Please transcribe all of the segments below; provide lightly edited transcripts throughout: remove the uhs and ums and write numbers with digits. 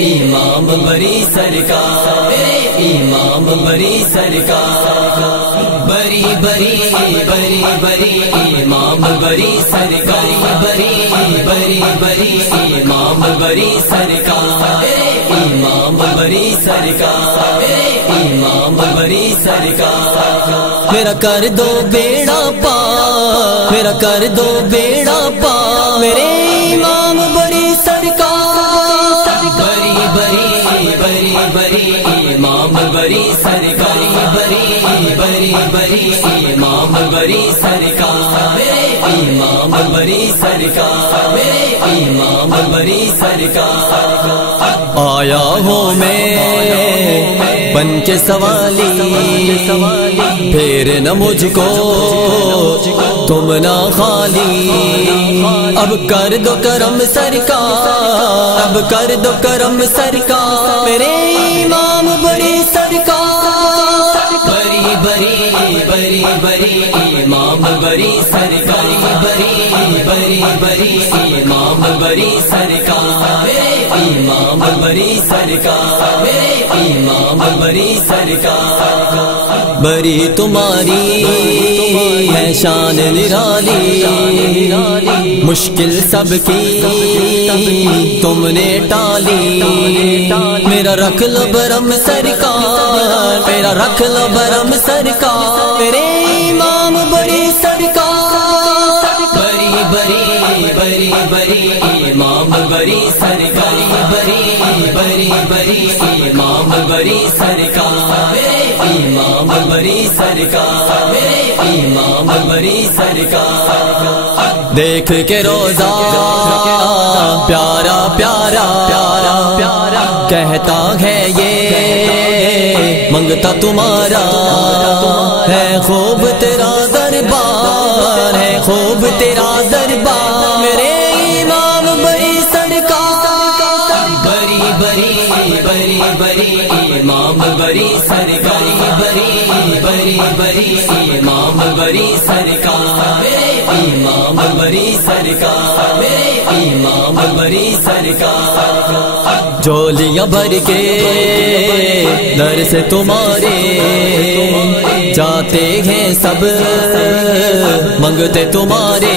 امام بری سرکار، میرے امام بری سرکار، بری بری بری بری امام بری سرکار، بری بری بری امام بری سرکار، میرے امام بری سرکار، میرے امام بری سرکار، میرا کر دو بیڑا پار، میرا کر دو بیڑا پار، میرے امام بری سرکار، بری بری بری بری امام بری سرکار، بری بری بری امام بری سرکار، میرے امام بری سرکار، میرے امام بری سرکار، آیا ہوں میں بن کے سوالی، پھر نہ مجھ کو تم نہ خالی، اب کر دو کرم سرکار، اب کر دو کرم سرکار، میرے امام بری سرکار، بری بری بری بری امام بری سرکار، بری بری بری امام بری سرکار، میرے امام بری سرکار، میرے امام بری سرکار، بری تمہاری ہے شان نرالی، مشکل سب کی تم نے ٹالی، میرا رکھ لو برم سرکار، میرا رکھ لو برم سرکار، میرے امام بری سرکار، بری بری بری بری امام بری سرکار، بری بری بری امام بری سرکار، میرے امام بری سرکار، میرے امام بری سرکار، دیکھ کے روزہ پیارا پیارا پیارا کہتا ہے یہ منگتا تمہارا، ہے خوب تیرا دربار، ہے خوب تیرا دربار، میرے امام بری سرکار، بری بری بری بری امام بری سرکار، بری بری بری امام بری سرکار، میرے امام بری سرکار، میرے امام بری سرکار، جھولیاں بھر کے در سے تمہارے جاتے ہیں سب منگتے تمہارے،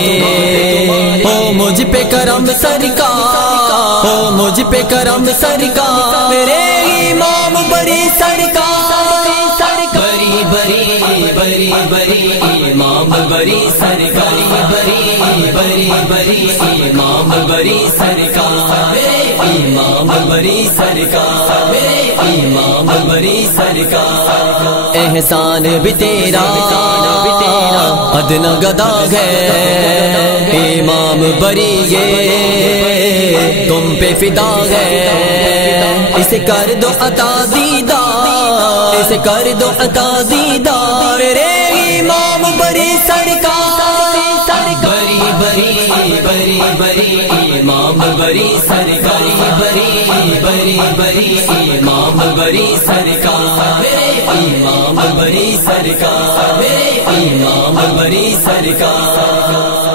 او مجھ پہ کرم سرکار، او مجھ پہ کرم سرکار، میرے امام بری سرکار، بری بری بری بری امام بری سرکار، بری بری بری امام بری سرکار، میرے امام بری سرکار، میرے امام بری سرکار، احسان بھی تیرا ادنا گدا ہے، امام بری یہ تم پہ فدا ہے، اسے کر دو عطا دیدار، اسے کر دو عطا دیدار، میرے امام بری سرکار، بری بری بری بری امام بری سرکار، بری بری بری امام بری سرکار، میرے امام بری سرکار، میرے امام بری سرکار۔